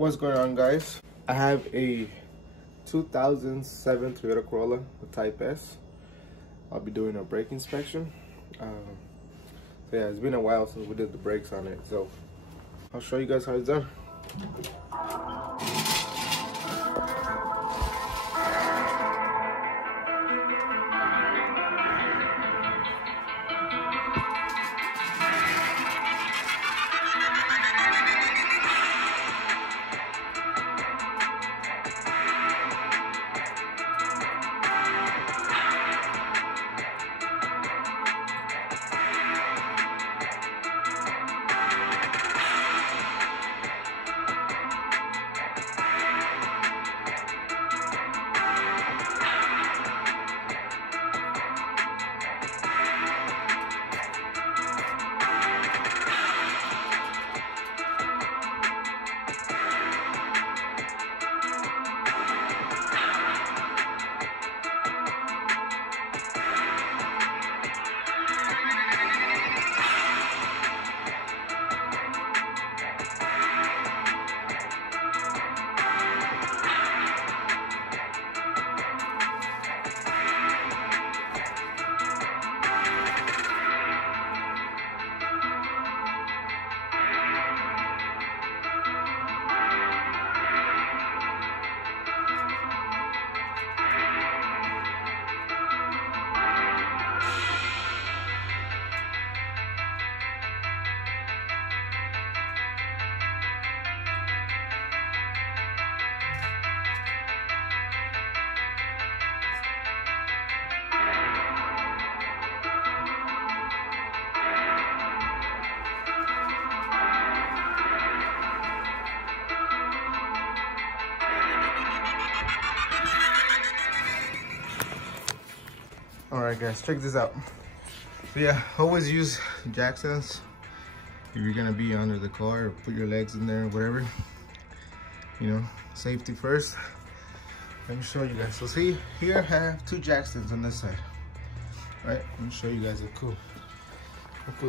What's going on, guys? I have a 2007 Toyota Corolla with Type S. I'll be doing a brake inspection. So yeah, it's been a while since we did the brakes on it, so I'll show you guys how it's done. Alright guys, check this out. So yeah, always use jack stands if you're gonna be under the car, or put your legs in there or whatever. You know, safety first. Let me show you guys. So see, here I have two jack stands on this side. Right, let me show you guys a cool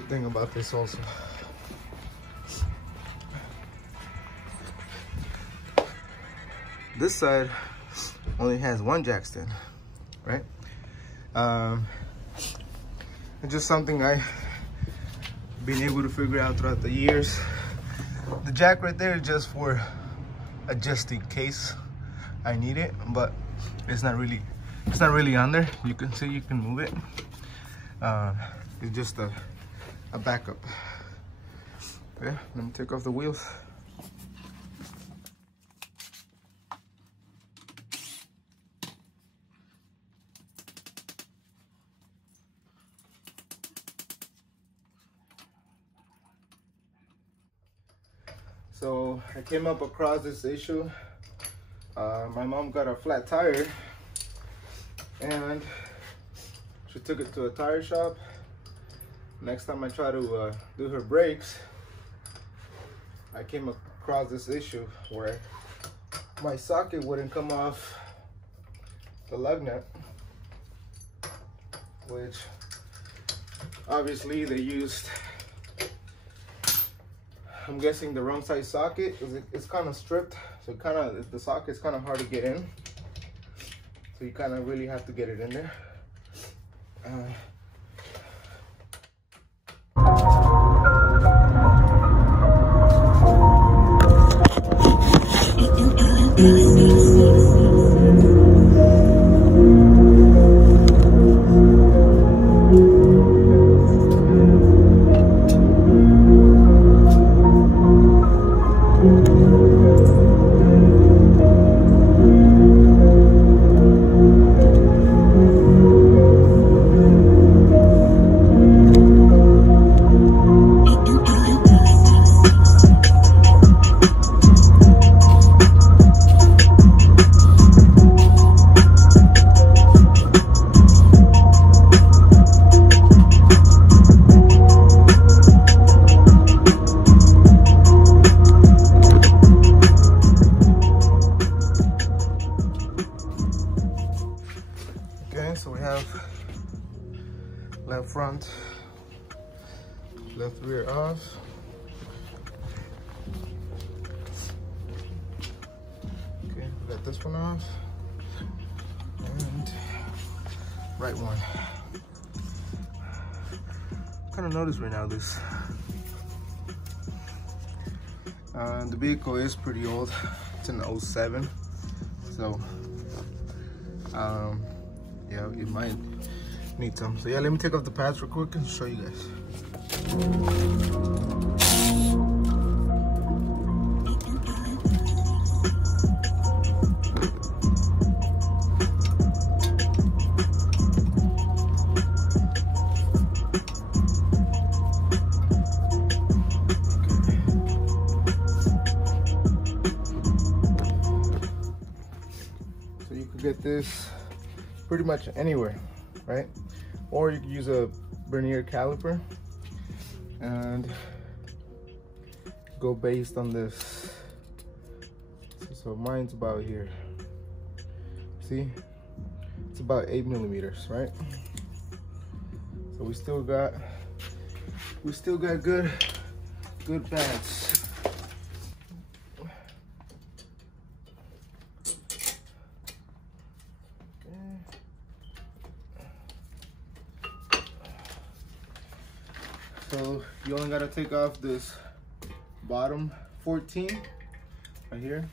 thing about this also. This side only has one jack stand, right? It's just something I've been able to figure out throughout the years. The jack right there is just for just in case I need it, but it's not really on there. You can see, you can move it. It's just a backup. Yeah, let me take off the wheels. So I came up across this issue. My mom got a flat tire and she took it to a tire shop. Next time I try to do her brakes, I came across this issue where my socket wouldn't come off the lug nut, which obviously they used, I'm guessing, the wrong size socket. It's kind of stripped, so the socket's kind of hard to get in. So you kind of really have to get it in there. left front, left rear off. Cut this one off. And right one. Kind of notice right now this. The vehicle is pretty old. It's an 07. So, yeah, you might need some. So yeah, let me take off the pads real quick and show you guys. So you could get this pretty much anywhere, right? Or you could use a vernier caliper and go based on this. So mine's about here. See, it's about 8 millimeters, right? So we still got good pads. So you only gotta take off this bottom 14 right here.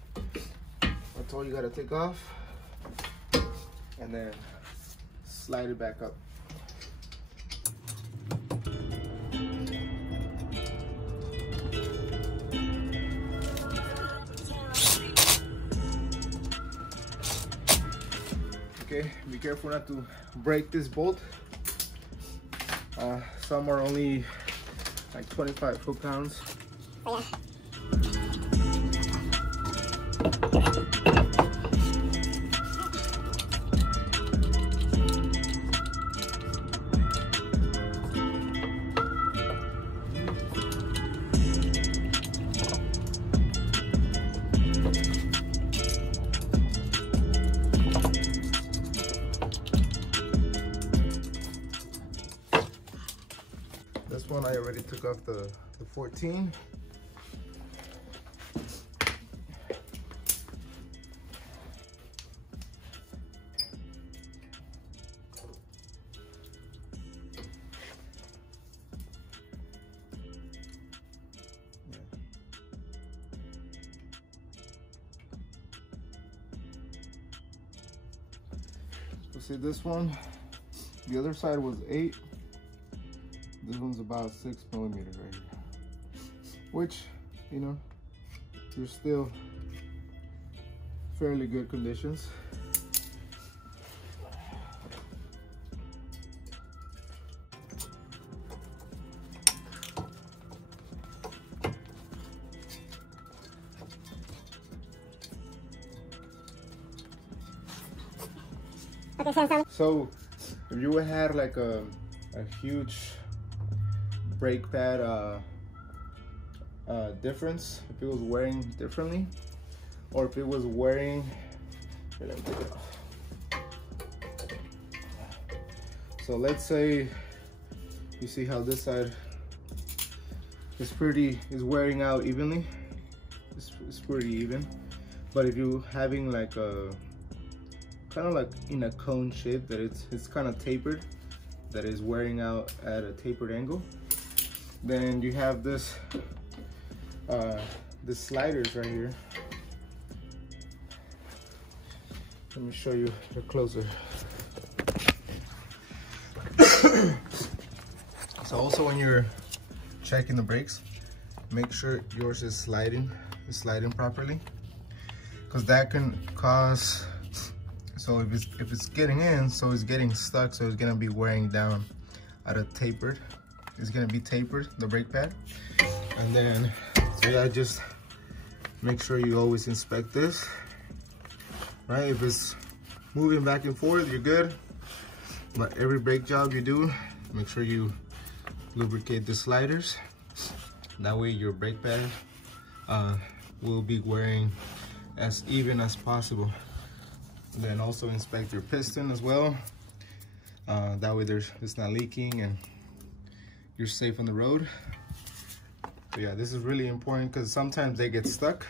That's all you gotta take off, and then slide it back up. Okay, be careful not to break this bolt. Some are only like 25 foot-pounds. Oh, This one I already took off the 14. So see, this one, the other side was 8. This one's about 6 millimeters right here, which, you know, you're still fairly good conditions. So if you had like a huge brake pad difference, if it was wearing differently, or if it was wearing, here, let me take it off. So let's say you see how this side is wearing out evenly. It's pretty even. But if you're having like a kind of like in a cone shape that it's kind of tapered, that is wearing out at a tapered angle, then you have this the sliders right here. Let me show you a closer. So also when you're checking the brakes, make sure yours is sliding properly, because that can cause, so if it's getting in, so it's getting stuck, so it's gonna be wearing down at a tapered. It's gonna be tapered, the brake pad. And then, so yeah, just make sure you always inspect this, right? If it's moving back and forth, you're good. But every brake job you do, make sure you lubricate the sliders. That way your brake pad will be wearing as even as possible. Then also inspect your piston as well. That way it's not leaking and you're safe on the road. But yeah, this is really important because sometimes they get stuck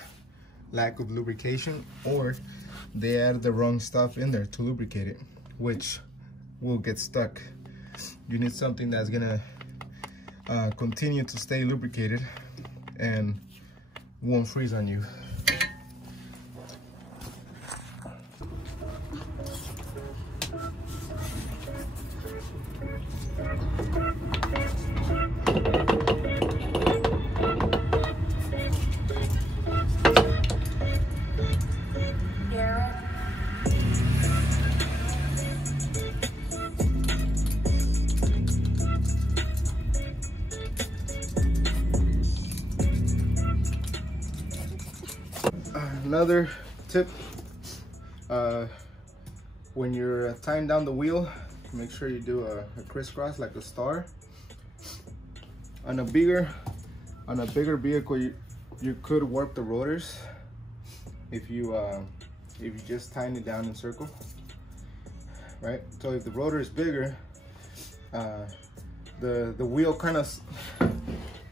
lack of lubrication, or they add the wrong stuff in there to lubricate it, which will get stuck. You need something that's gonna continue to stay lubricated and won't freeze on you. Another tip, when you're tying down the wheel, make sure you do a crisscross, like a star. On a bigger vehicle, you could warp the rotors if you just tie it down in circle, right? So if the rotor is bigger, the wheel kind of,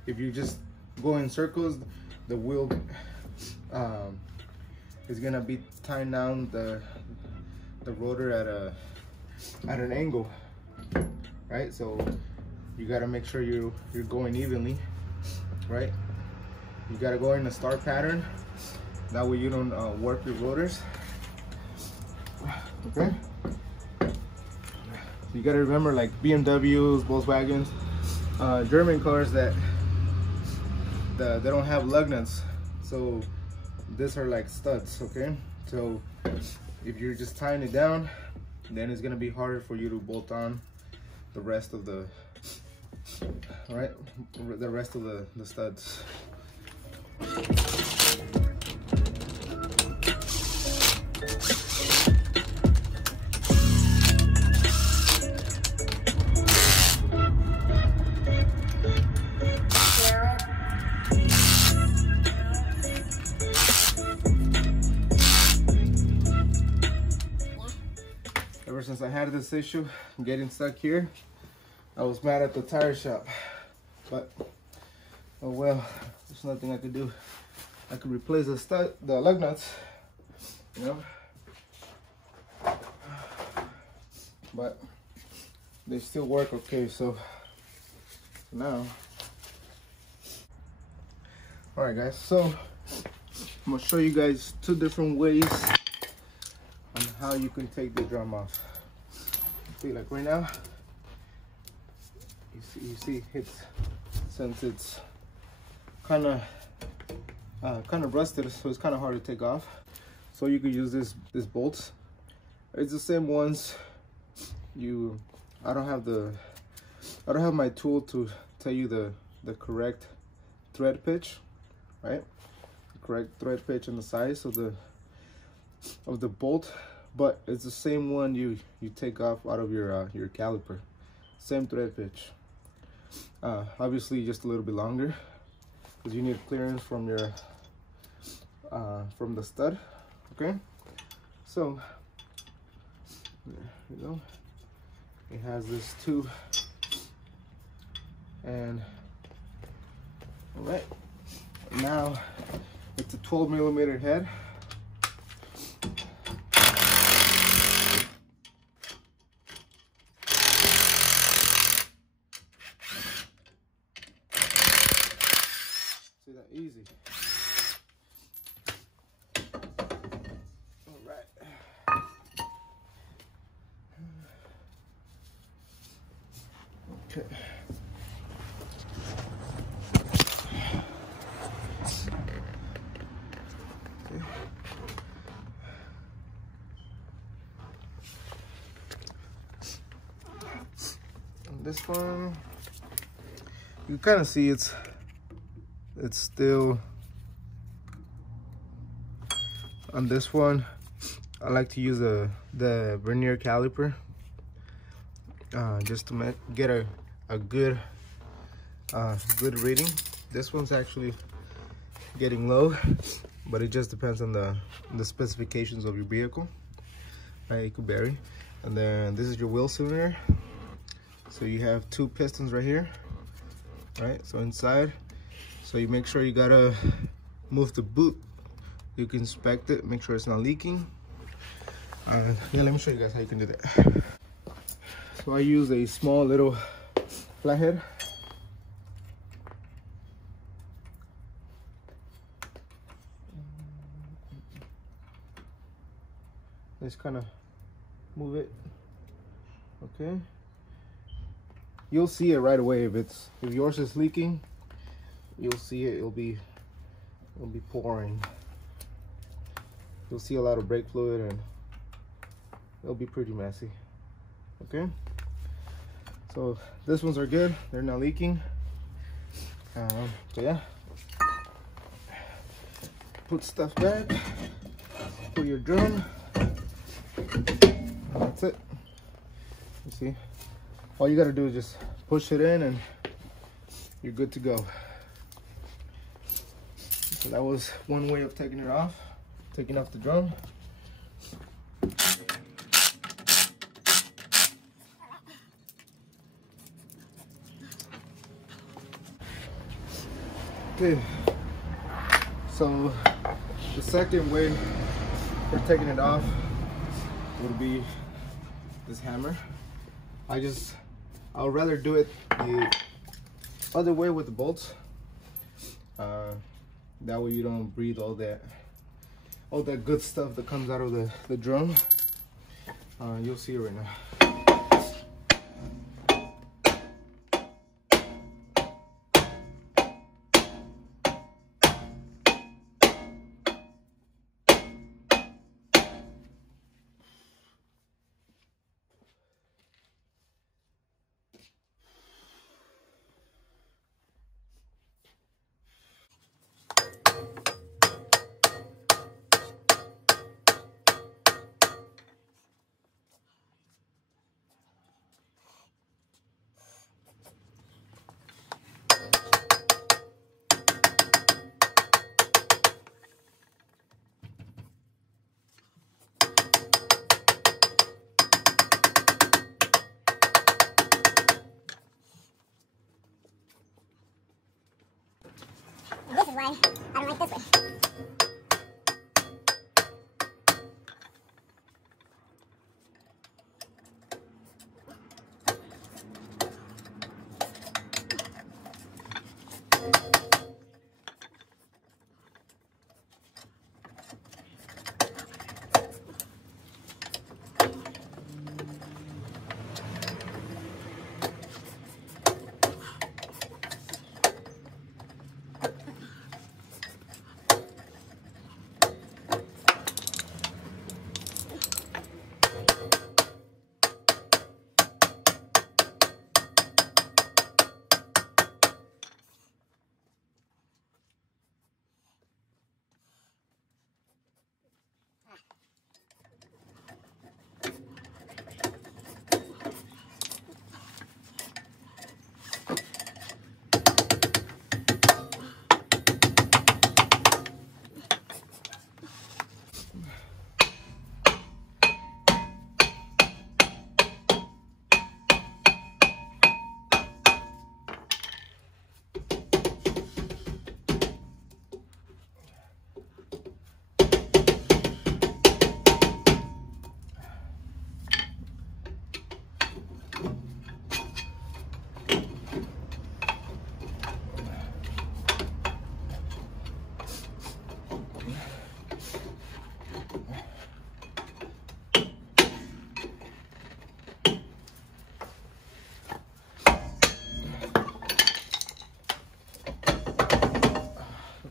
if you just go in circles, the wheel is gonna be tying down the rotor at an angle, right? So you gotta make sure you're going evenly, right? You gotta go in a star pattern. That way you don't warp your rotors. Okay. You gotta remember, like BMWs, Volkswagens, German cars that they don't have lug nuts. So these are like studs, okay? So if you're just tying it down, then it's gonna be harder for you to bolt on the rest of the, right? The rest of the studs. Ever since I had this issue getting stuck here, I was mad at the tire shop, but oh well, there's nothing I could do. I could replace the lug nuts, you know, but they still work okay. So now, all right guys, so I'm gonna show you guys two different ways on how you can take the drum off. See, like right now, you see it's, since it's kind of rusted, so it's kind of hard to take off. So you could use this bolts. It's the same ones. I don't have my tool to tell you the correct thread pitch, right? The correct thread pitch and the size of the bolt, but it's the same one you take off out of your caliper. Same thread pitch. Obviously just a little bit longer, because you need clearance from your from the stud. Okay, so there you go. It has this too, and all right, now it's a 12mm head. See that? Easy. All right. Okay. This one, you kind of see it's still on this one. I like to use the vernier caliper just to get a good reading. This one's actually getting low, but it just depends on the specifications of your vehicle, right? It could vary. And then this is your wheel cylinder. So you have two pistons right here, right? So inside, so you make sure you gotta move the boot You can inspect it, make sure it's not leaking. Yeah, let me show you guys how you can do that. So I use a small little flathead. Just kind of move it. Okay. You'll see it right away if yours is leaking. You'll see it. It'll be pouring. You'll see a lot of brake fluid and it'll be pretty messy. Okay. So these ones are good. They're not leaking. So yeah. Put stuff back. Put your drum. That's it. You see, all you gotta do is just push it in and you're good to go. So that was one way of taking it off, taking off the drum. Okay, so the second way for taking it off would be this hammer. I'll rather do it the other way with the bolts. That way you don't breathe all that good stuff that comes out of the drum. You'll see it right now. This is why I don't like this way.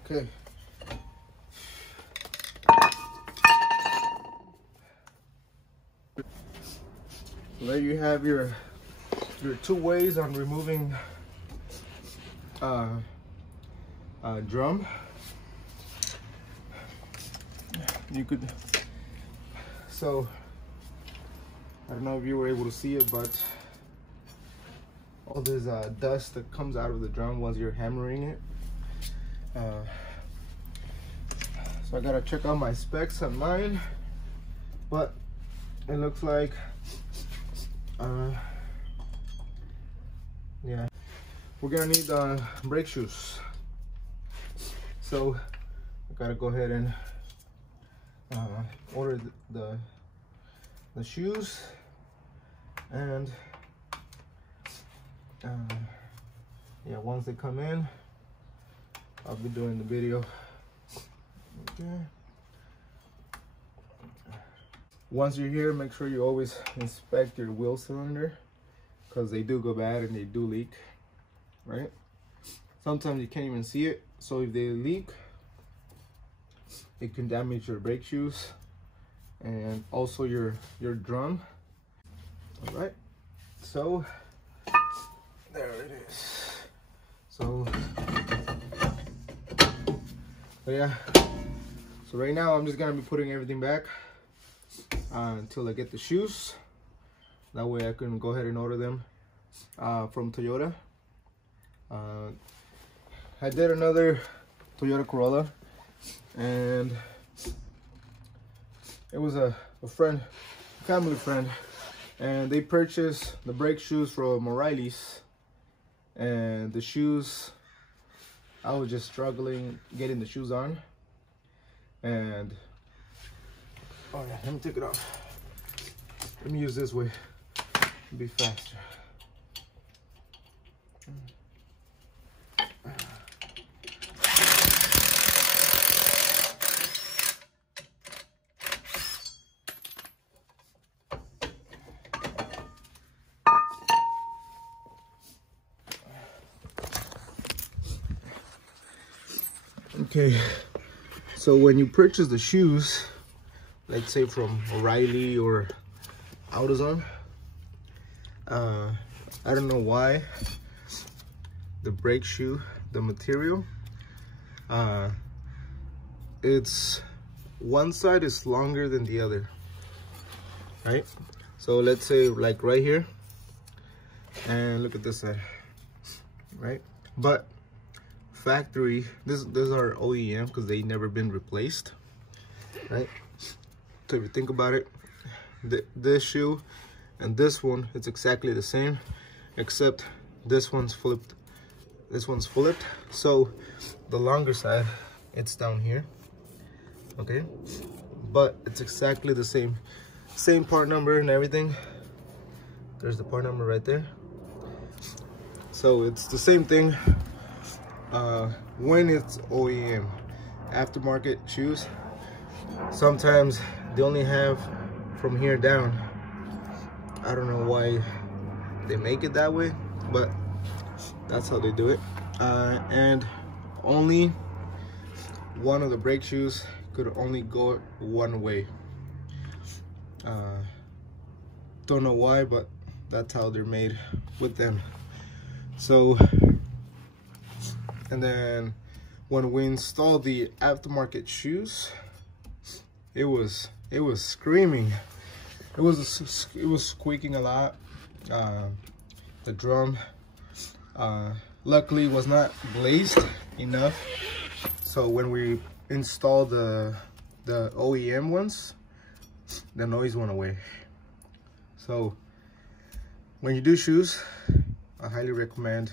Okay. So there you have your two ways on removing drum. You could, so I don't know if you were able to see it, but all this dust that comes out of the drum once you're hammering it. So I gotta check out my specs on mine, but it looks like yeah, we're gonna need brake shoes. So I gotta go ahead and order the shoes, and yeah, once they come in, I'll be doing the video. Okay. Once you're here, make sure you always inspect your wheel cylinder, because they do go bad and they do leak, right? Sometimes you can't even see it, so if they leak, it can damage your brake shoes and also your drum. All right, so there it is. So yeah, so right now I'm just gonna be putting everything back until I get the shoes. That way I can go ahead and order them from Toyota. I did another Toyota Corolla, and it was a family friend, and they purchased the brake shoes from O'Reilly's, and the shoes, I was just struggling getting the shoes on. And oh yeah, let me take it off. Let me use this way, it'll be faster. Okay, so when you purchase the shoes, let's say from O'Reilly or AutoZone, I don't know why the brake shoe, the material, it's one side is longer than the other, right? So let's say like right here, and look at this side, right? But factory, this are OEM because they never been replaced, right? So if you think about it, this shoe and this one, it's exactly the same, except this one's flipped. This one's flipped, so the longer side, it's down here, okay? But it's exactly the same part number and everything. There's the part number right there. So it's the same thing. When it's OEM, aftermarket shoes, sometimes they only have from here down. I don't know why they make it that way, but that's how they do it. And only one of the brake shoes could only go one way. Don't know why, but that's how they're made with them. So, and then when we installed the aftermarket shoes, it was screaming. It was squeaking a lot. The drum, luckily, was not glazed enough. So when we installed the OEM ones, the noise went away. So when you do shoes, I highly recommend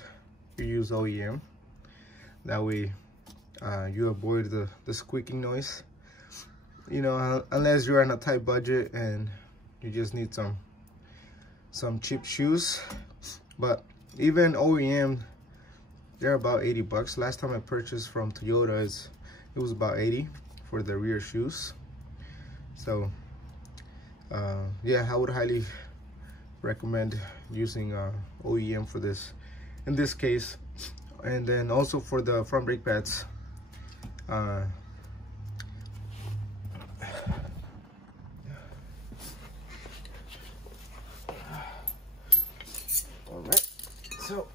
you use OEM. That way you avoid the squeaking noise, you know, unless you're on a tight budget and you just need some cheap shoes. But even OEM, they're about 80 bucks. Last time I purchased from Toyota, it was about 80 for the rear shoes. So yeah, I would highly recommend using OEM for this in this case. And then also for the front brake pads, all right, so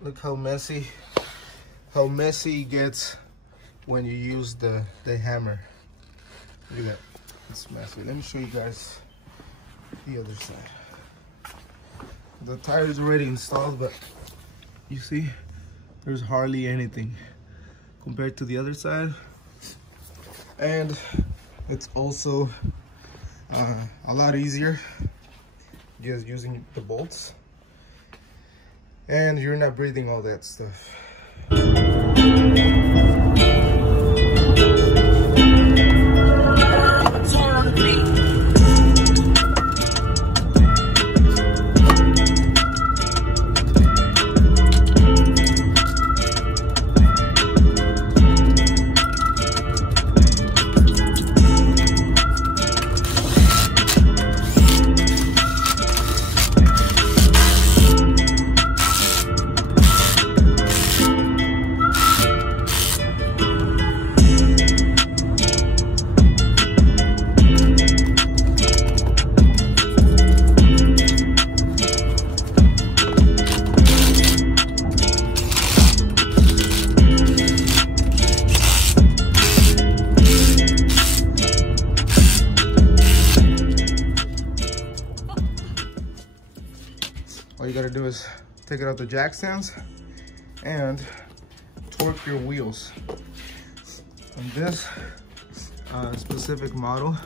look how messy it gets when you use the hammer. Look at that, it's messy. Let me show you guys the other side. The tire is already installed, but you see there's hardly anything compared to the other side. And it's also a lot easier just using the bolts, and you're not breathing all that stuff. All you gotta do is take it out the jack stands and torque your wheels. On this specific model,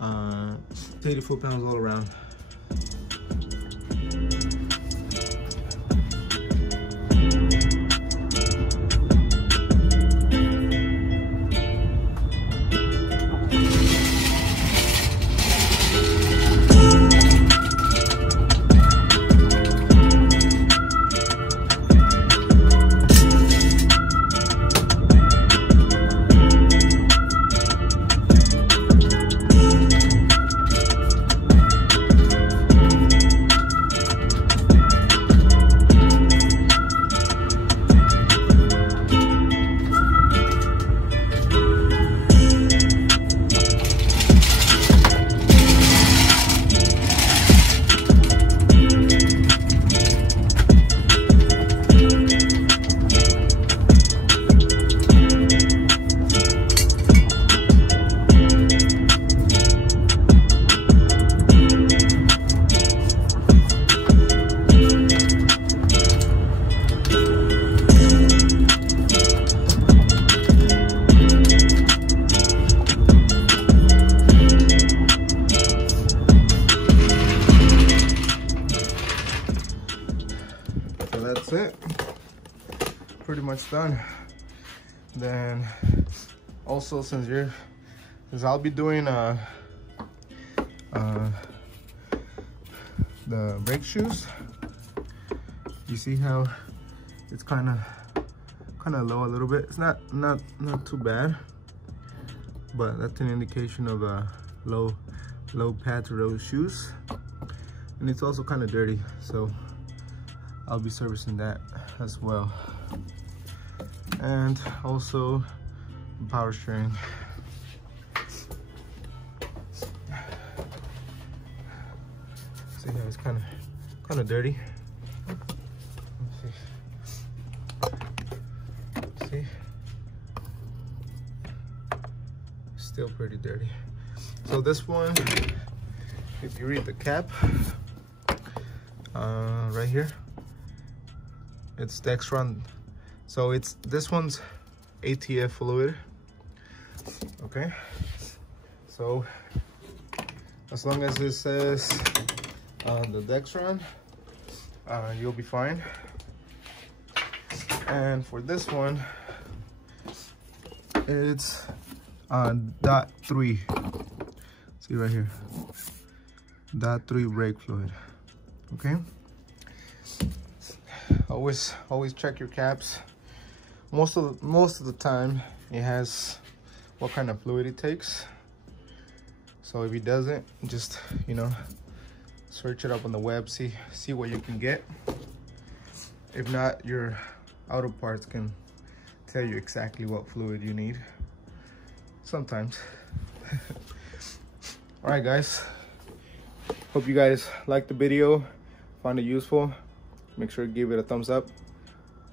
80 foot-pounds all around. That's it, pretty much done. Then also, since I'll be doing the brake shoes, you see how it's kind of low a little bit. It's not too bad, but that's an indication of a low pad to those shoes. And it's also kind of dirty, so I'll be servicing that as well. And also power steering. See how it's kind of dirty. See, still pretty dirty. So this one, if you read the cap right here, it's Dextron. So this one's ATF fluid. Okay, so as long as it says the Dextron, you'll be fine. And for this one, it's .3. See right here, .3 brake fluid. Okay, always check your caps. Most of the time it has what kind of fluid it takes. So if it doesn't, just, you know, search it up on the web, see what you can get. If not, your auto parts can tell you exactly what fluid you need sometimes. All right, guys, hope you guys liked the video, found it useful. Make sure to give it a thumbs up.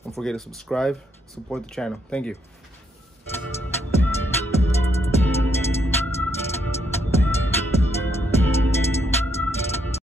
Don't forget to subscribe, support the channel. Thank you.